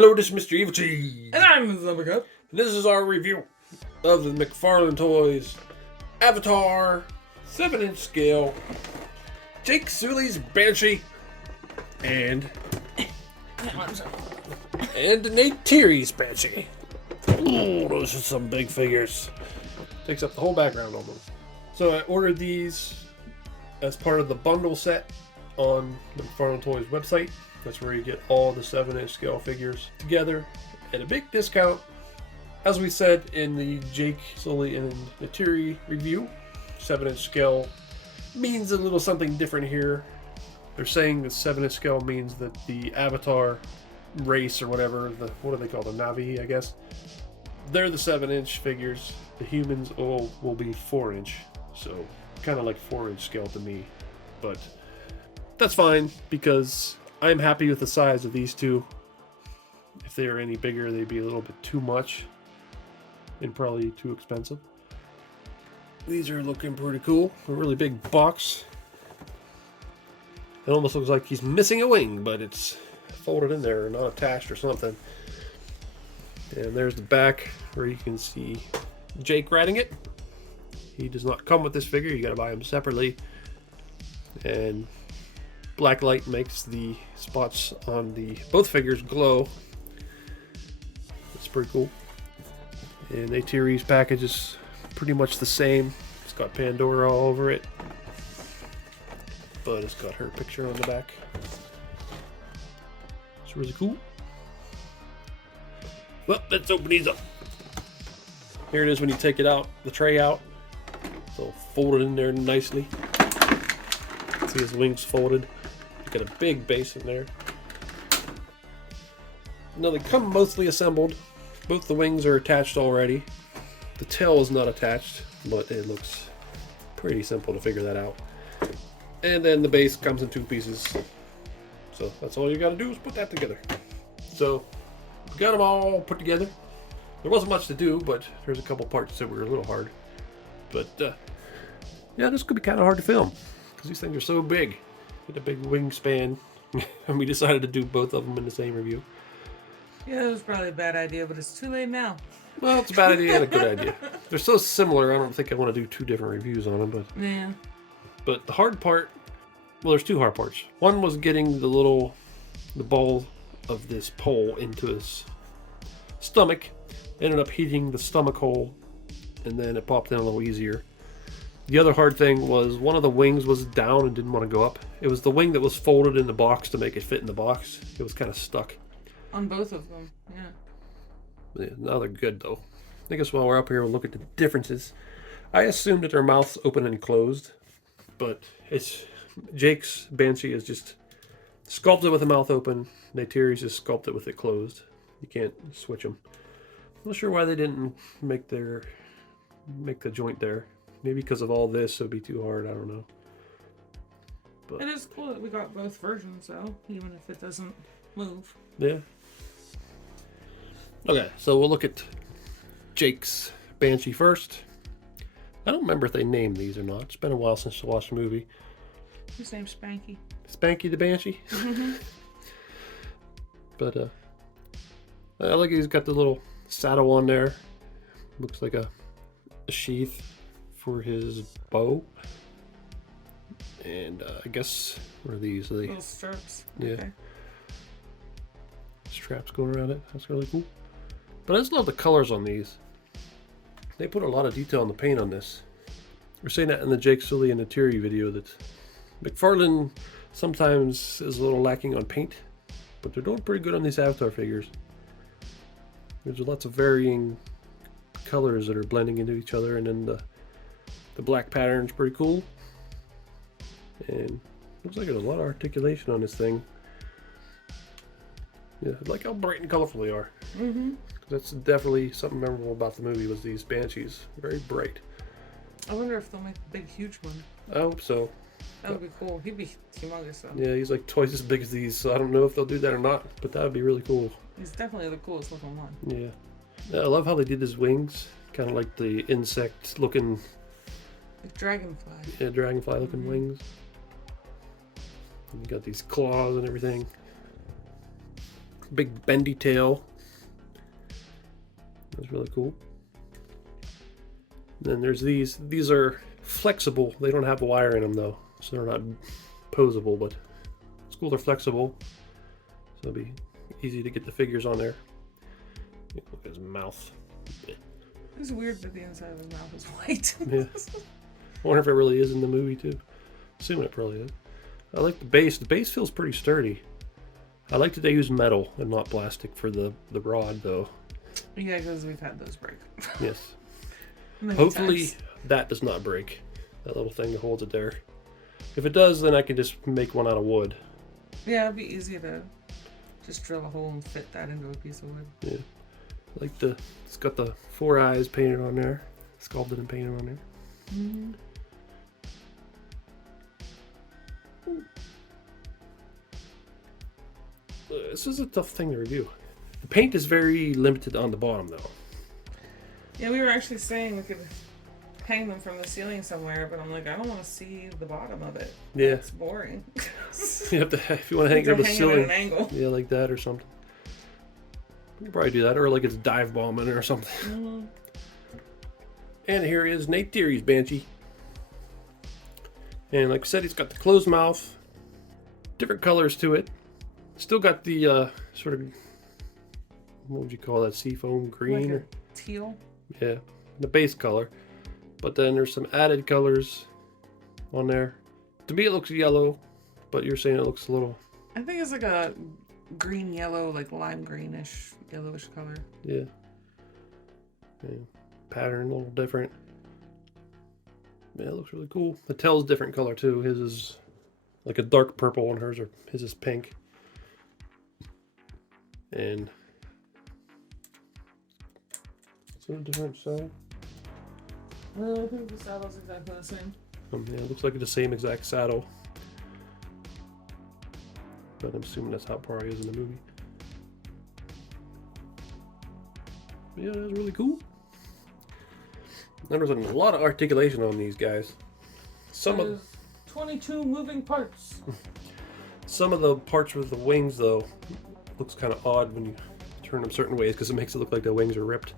Hello, this is Mr. Evilcheese. And I'm Zumbercup. This is our review of the McFarlane Toys Avatar 7-inch scale Jake Sully's Banshee and Neytiri's Banshee. Ooh, those are some big figures. Takes up the whole background almost. So I ordered these as part of the bundle set on the McFarlane Toys website. That's where you get all the 7-inch scale figures together at a big discount. As we said in the Jake, Sully, and Neytiri review, 7-inch scale means a little something different here. They're saying the 7-inch scale means that the Avatar race or whatever, what do they call the Navi, I guess? They're the 7-inch figures. The humans will be 4-inch. So kind of like 4-inch scale to me. But that's fine because I'm happy with the size of these two. If they were any bigger, they'd be a little bit too much and probably too expensive. These are looking pretty cool. A really big box. It almost looks like he's missing a wing, but it's folded in there, not attached or something. And there's the back where you can see Jake riding it. He does not come with this figure. You got to buy him separately. And black light makes the spots on both figures glow. It's pretty cool. And Neytiri's package is pretty much the same. It's got Pandora all over it, but it's got her picture on the back. It's really cool. Well, let's open these up. Here it is when you take it out, the tray out. So fold it in there nicely. See his wings folded. Got a big base in there. Now they come mostly assembled. Both the wings are attached already. The tail is not attached, but it looks pretty simple to figure that out. And then the base comes in 2 pieces. So that's all you gotta do is put that together. So we got them all put together. There wasn't much to do, but there's a couple parts that were a little hard. But yeah, this could be kind of hard to film because these things are so big. A big wingspan, and we decided to do both of them in the same review. Yeah, it was probably a bad idea, but it's too late now. Well, it's a bad idea and a good idea. They're so similar, I don't think I want to do 2 different reviews on them. But the hard part, well, there's 2 hard parts. One was getting the ball of this pole into his stomach. Ended up heating the stomach hole, and then it popped in a little easier. The other hard thing was one of the wings was down and didn't want to go up. It was the wing that was folded in the box to make it fit in the box. It was kind of stuck. On both of them, yeah. Yeah, now they're good though. I guess while we're up here, we'll look at the differences. I assumed that their mouths open and closed, but Jake's Banshee is just sculpted with the mouth open. Neytiri's just sculpted with it closed. You can't switch them. I'm not sure why they didn't make the joint there. Maybe because of all this, it would be too hard. I don't know. But it is cool that we got both versions, though, even if it doesn't move. Yeah. Okay, so we'll look at Jake's Banshee first. I don't remember if they named these or not. It's been a while since I watched the movie. His name's Spanky. Spanky the Banshee? But I like he's got the little saddle on there. Looks like a sheath for his bow, and I guess what are these? Little straps. Yeah. Okay. Straps going around it. That's really cool. But I just love the colors on these. They put a lot of detail in the paint on this. We're saying that in the Jake, Sully, and Neytiri video that McFarlane sometimes is a little lacking on paint, but they're doing pretty good on these Avatar figures. There's lots of varying colors that are blending into each other, and then the black pattern's pretty cool. And looks like there's a lot of articulation on this thing. Yeah, I like how bright and colorful they are. That's definitely something memorable about the movie was these Banshees. Very bright. I wonder if they'll make a big, huge one. I hope so. That would be cool. He'd be humongous, though. Yeah, he's like twice as big as these, so I don't know if they'll do that or not, but that would be really cool. He's definitely the coolest looking one. Yeah. I love how they did his wings. Kind of like the insect looking. Like dragonfly. Yeah, dragonfly looking wings. And you got these claws and everything. big bendy tail. That's really cool. Then there's these. These are flexible. They don't have a wire in them though, so they're not posable, but it's cool they're flexible. So it'll be easy to get the figures on there. Look at his mouth. It's weird that the inside of his mouth is white. Yeah. I wonder if it really is in the movie too. Assuming it probably is. I like the base. The base feels pretty sturdy. I like that they use metal and not plastic for the rod though. Yeah, because we've had those break. Yes. Many Hopefully times. that does not break. That little thing that holds it there. If it does, then I can just make one out of wood. Yeah, it'd be easy to just drill a hole and fit that into a piece of wood. Yeah. Like it's got the 4 eyes painted on there. Sculpted and painted on there. Mm-hmm. This is a tough thing to review. The paint is very limited on the bottom though. Yeah, we were actually saying we could hang them from the ceiling somewhere, but I'm like, I don't want to see the bottom of it. Yeah. It's boring. You have to, if you want to hang it on the hang it ceiling. at an angle. Yeah, like that or something. You can probably do that, or like it's dive bombing or something. Mm-hmm. And here is Neytiri's Banshee. And like I said, he's got the closed mouth, different colors to it. Still got the sort of, what would you call that, seafoam green? Like a teal? Yeah, the base color. But then there's some added colors on there. To me it looks yellow, but you're saying it looks a little... I think it's like a green yellow, like lime greenish, yellowish color. Yeah. Pattern a little different. Yeah, it looks really cool. The tail's different color too. His is like a dark purple and his is pink. And it's a different side. I think the saddle's exactly the same. Yeah, it looks like the same exact saddle. But I'm assuming that's how it probably is in the movie. But yeah, that's really cool. There's a lot of articulation on these guys. There's 22 moving parts. Some of the parts with the wings, though, looks kind of odd when you turn them certain ways because it makes it look like the wings are ripped.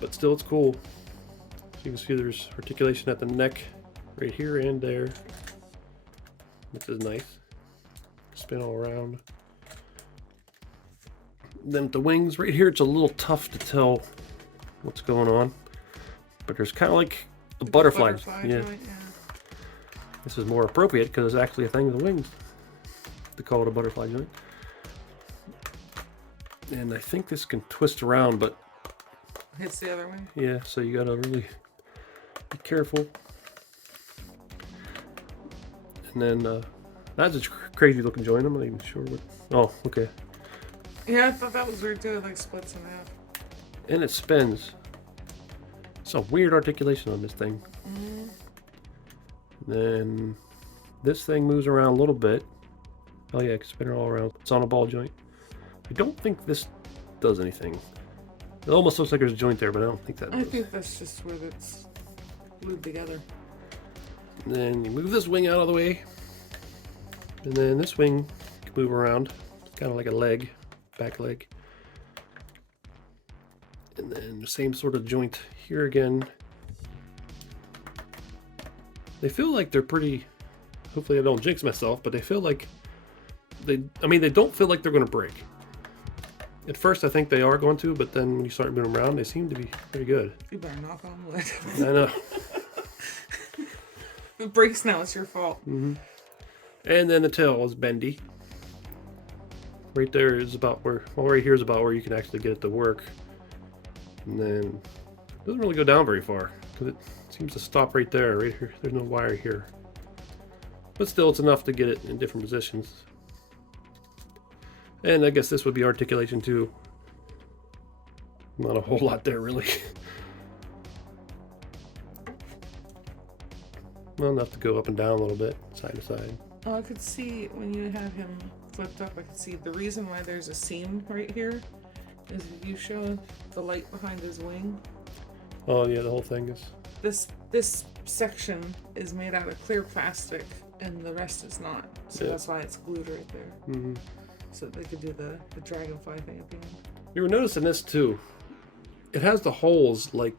But still, it's cool. So you can see there's articulation at the neck, right here and there, which is nice. Spin all around. Then at the wings, right here, it's a little tough to tell what's going on. But there's kind of like the butterfly. Yeah. Joint, yeah. This is more appropriate because it's actually a thing with the wings to call it a butterfly joint. And I think this can twist around, but Hits the other way. yeah, so you gotta really be careful. And then that's a crazy looking joint. I'm not even sure what. Oh, okay. Yeah, I thought that was weird too. It like splits in half. And it spins. It's a weird articulation on this thing. Mm-hmm. Then this thing moves around a little bit. Oh yeah, it can spin it all around. It's on a ball joint. I don't think this does anything. It almost looks like there's a joint there, but I don't think that does. I think that's just where it's glued together. And then you move this wing out of the way. And then this wing can move around. It's kind of like a leg, back leg. And then the same sort of joint here again. They feel like they're pretty, hopefully I don't jinx myself, but they feel like they don't feel like they're going to break. At first I think they are going to, but then when you start moving around, they seem to be pretty good. You better knock on wood. I know. If it breaks now, it's your fault. Mm-hmm. And then the tail is bendy. Right there is about where, well, right here is about where you can actually get it to work. And then it doesn't really go down very far because it seems to stop right there. Right here, there's no wire here. But still, it's enough to get it in different positions. And I guess this would be articulation too. Not a whole lot there, really. Well, enough to go up and down a little bit, side to side. Oh, I could see when you had him flipped up, I could see the reason why there's a seam right here is if you show the light behind his wing. Oh yeah, the whole thing is... This section is made out of clear plastic and the rest is not. So Yeah. that's why it's glued right there. Mm-hmm. so they could do the dragonfly thing at the end. You were noticing this too. It has the holes like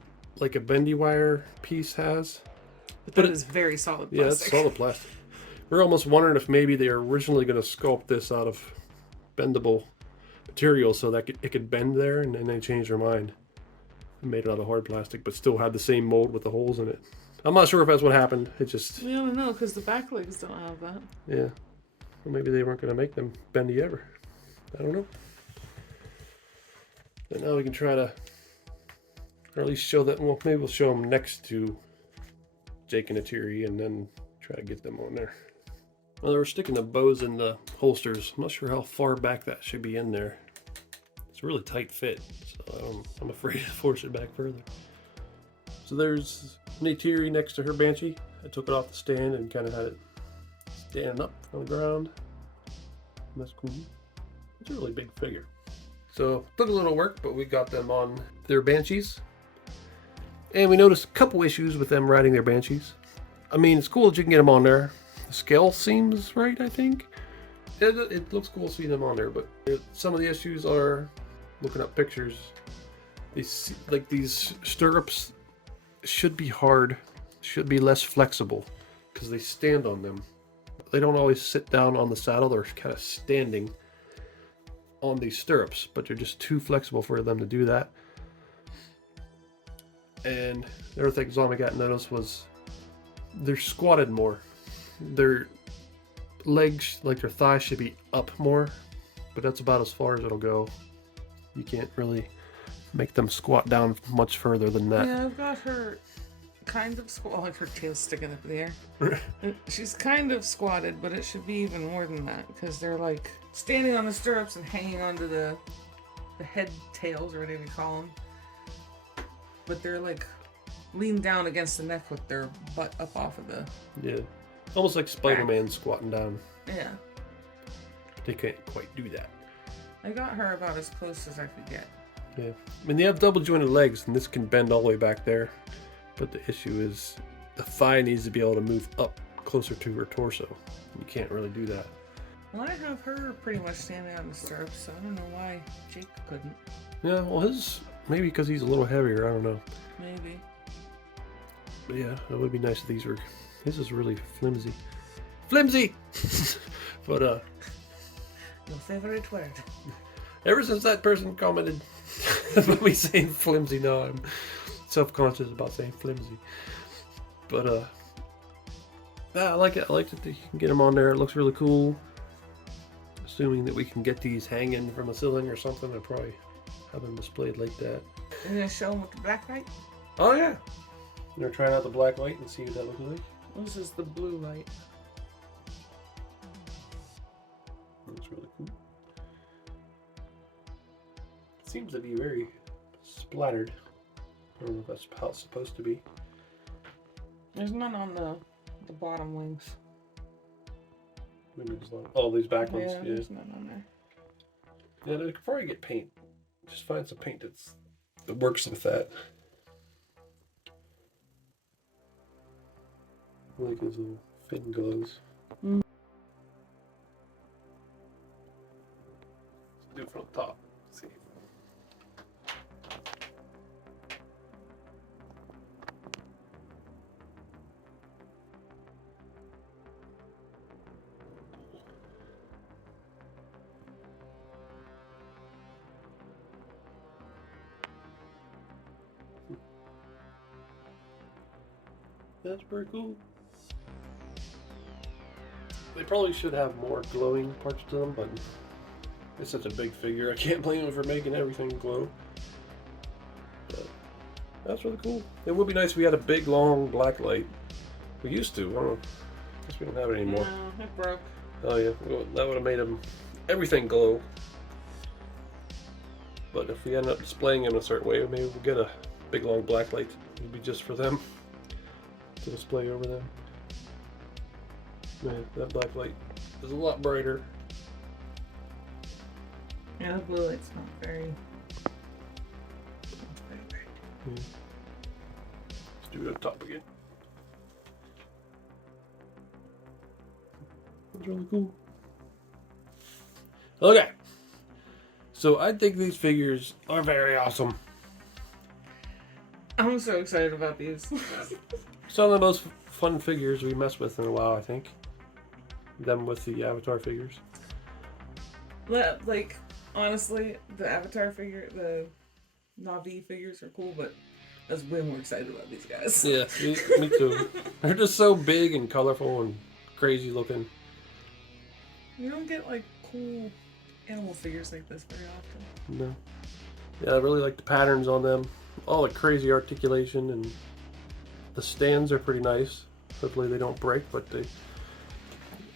a bendy wire piece has. But that is very solid plastic. Yeah, it's solid plastic. We're almost wondering if maybe they were originally going to sculpt this out of bendable material so that it could bend there, and then they changed their mind and made it out of hard plastic, but still had the same mold with the holes in it. I'm not sure if that's what happened. It just... We don't know, because the back legs don't have that. Yeah. Well, maybe they weren't going to make them bendy ever. I don't know. But now we can try to... Or at least show that... Well, maybe we'll show them next to Jake and Neytiri and then try to get them on there. Well, they were sticking the bows in the holsters. I'm not sure how far back that should be in there. It's a really tight fit, so I'm afraid to force it back further. So there's Neytiri next to her Banshee. I took it off the stand and kind of had it standing up on the ground. And that's cool. It's a really big figure. So took a little work, but we got them on their Banshees. And we noticed a couple issues with them riding their Banshees. I mean, it's cool that you can get them on there. The scale seems right, I think. It looks cool seeing them on there, but some of the issues are, looking up pictures, these stirrups should be hard, should be less flexible, because they stand on them. They don't always sit down on the saddle, they're kind of standing on these stirrups, but they're just too flexible for them to do that. And the other thing Zombie got noticed was they're squatted more. Their legs, like their thighs, should be up more, but that's about as far as it'll go. You can't really make them squat down much further than that. Yeah, I've got her kind of like her tail's sticking up in the air. She's kind of squatted, but it should be even more than that, because they're like standing on the stirrups and hanging onto the head tails, or whatever you call them. But they're like leaned down against the neck with their butt up off of the... Yeah. Almost like Spider-Man squatting down. Yeah. They can't quite do that. I got her about as close as I could get. Yeah. I mean, they have double jointed legs, and this can bend all the way back there. But the issue is the thigh needs to be able to move up closer to her torso. You can't really do that. Well, I have her pretty much standing on the stirrups, so I don't know why Jake couldn't. Yeah, well, his... Maybe because he's a little heavier, I don't know. Maybe. But yeah, it would be nice if these were... This is really flimsy. Flimsy! But, Your favorite word. Ever since that person commented about me saying flimsy, now I'm self-conscious about saying flimsy. But, yeah, I like it. I like that you can get them on there. It looks really cool. Assuming that we can get these hanging from a ceiling or something, I'll probably have them displayed like that. And then show them with the black light? Oh, yeah. They're trying out the black light and see what that looks like. This is the blue light. Looks really cool. It seems to be very splattered. I don't know if that's how it's supposed to be. There's none on the bottom wings. Maybe there's all these back ones. Yeah, there's none on there. Yeah, they could probably get paint. Just find some paint that works with that. I like his little fin glows. Mm. Let's do it from the top. Let's see. That's pretty cool. They probably should have more glowing parts to them, but it's such a big figure. I can't blame them for making everything glow. But that's really cool. It would be nice if we had a big, long black light. We used to. I don't know. I guess we don't have it anymore. No, it broke. Oh yeah, well, that would have made everything glow. But if we end up displaying them in a certain way, maybe we'll get a big, long black light. It'd be just for them to display over them. Man, that black light is a lot brighter. Yeah, the blue light's not very bright. Let's do it up top again. That's really cool. Okay. So I think these figures are very awesome. I'm so excited about these. Some of the most fun figures we messed with in a while, I think. Them with the Avatar figures. Like, honestly, the Avatar figure, the Na'vi figures are cool, but I was way more excited about these guys. Yeah, me too. They're just so big and colorful and crazy looking. You don't get, like, cool animal figures like this very often. No. Yeah, I really like the patterns on them. All the crazy articulation, and the stands are pretty nice. Hopefully they don't break, but it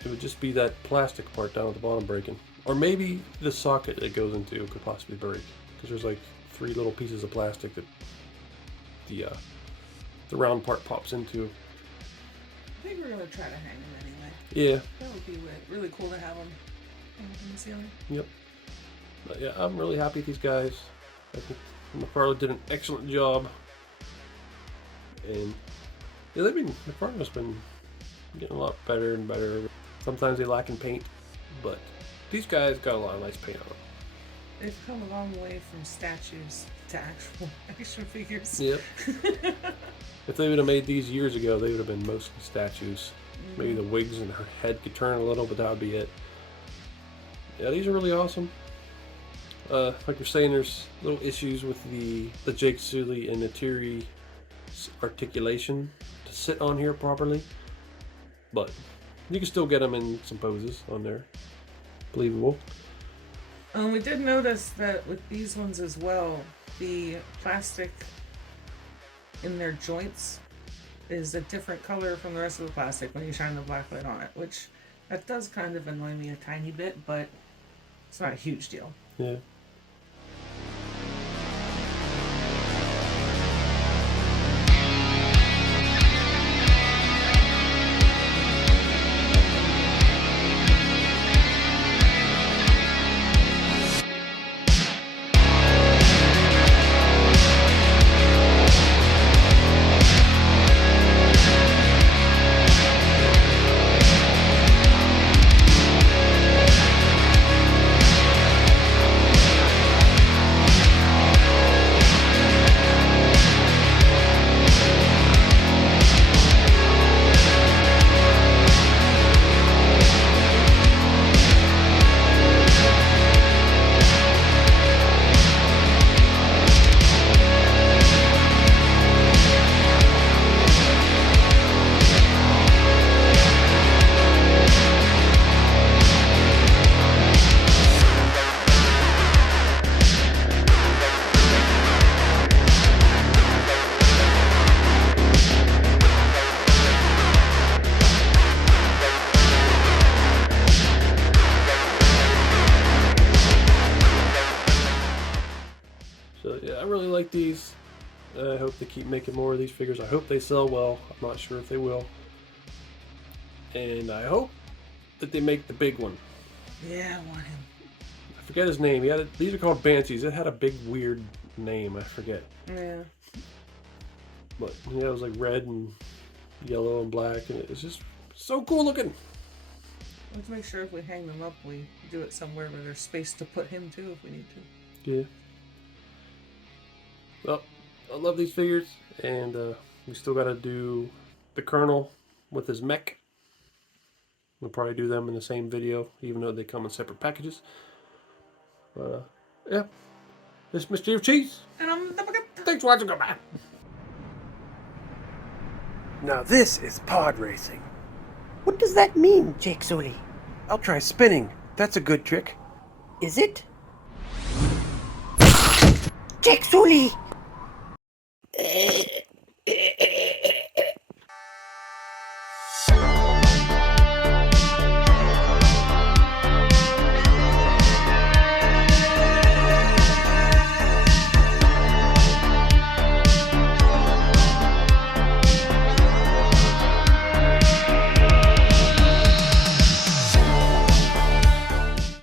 would just be that plastic part down at the bottom breaking. Or maybe the socket it goes into could possibly break, because there's like 3 little pieces of plastic that the round part pops into. I think we're going to try to hang them anyway. Yeah. That would be really cool to have them in the ceiling. Yep. But yeah, I'm really happy with these guys. I think McFarlane did an excellent job. And yeah, McFarlane's been getting a lot better and better. Sometimes they lack in paint, but these guys got a lot of nice paint on them. They've come a long way from statues to actual action figures. Yep. If they would have made these years ago, they would have been mostly statues. Mm-hmm. Maybe the wigs and her head could turn a little, but that would be it. Yeah, these are really awesome. Like you're saying, there's little issues with the Jake Sully and Neytiri articulation to sit on here properly, but you can still get them in some poses on there. Believable. We did notice that with these ones as well, the plastic in their joints is a different color from the rest of the plastic when you shine the black light on it, which that does kind of annoy me a tiny bit, but it's not a huge deal. Yeah. So yeah, I really like these. I hope they keep making more of these figures. I hope they sell well. I'm not sure if they will. And I hope that they make the big one. Yeah, I want him. I forget his name. These are called Banshees. It had a big weird name. I forget. Yeah. But yeah, it was like red and yellow and black, and it was just so cool looking. Let's make sure if we hang them up, we do it somewhere where there's space to put him too if we need to. Yeah. Well, I love these figures, and we still got to do the Colonel with his mech. We'll probably do them in the same video, even though they come in separate packages. But yeah, this is Mr. Evilcheese. And I'm the bucket. Thanks for watching. Goodbye. Now this is pod racing. What does that mean, Jake Sully? I'll try spinning. That's a good trick. Is it? Jake Sully!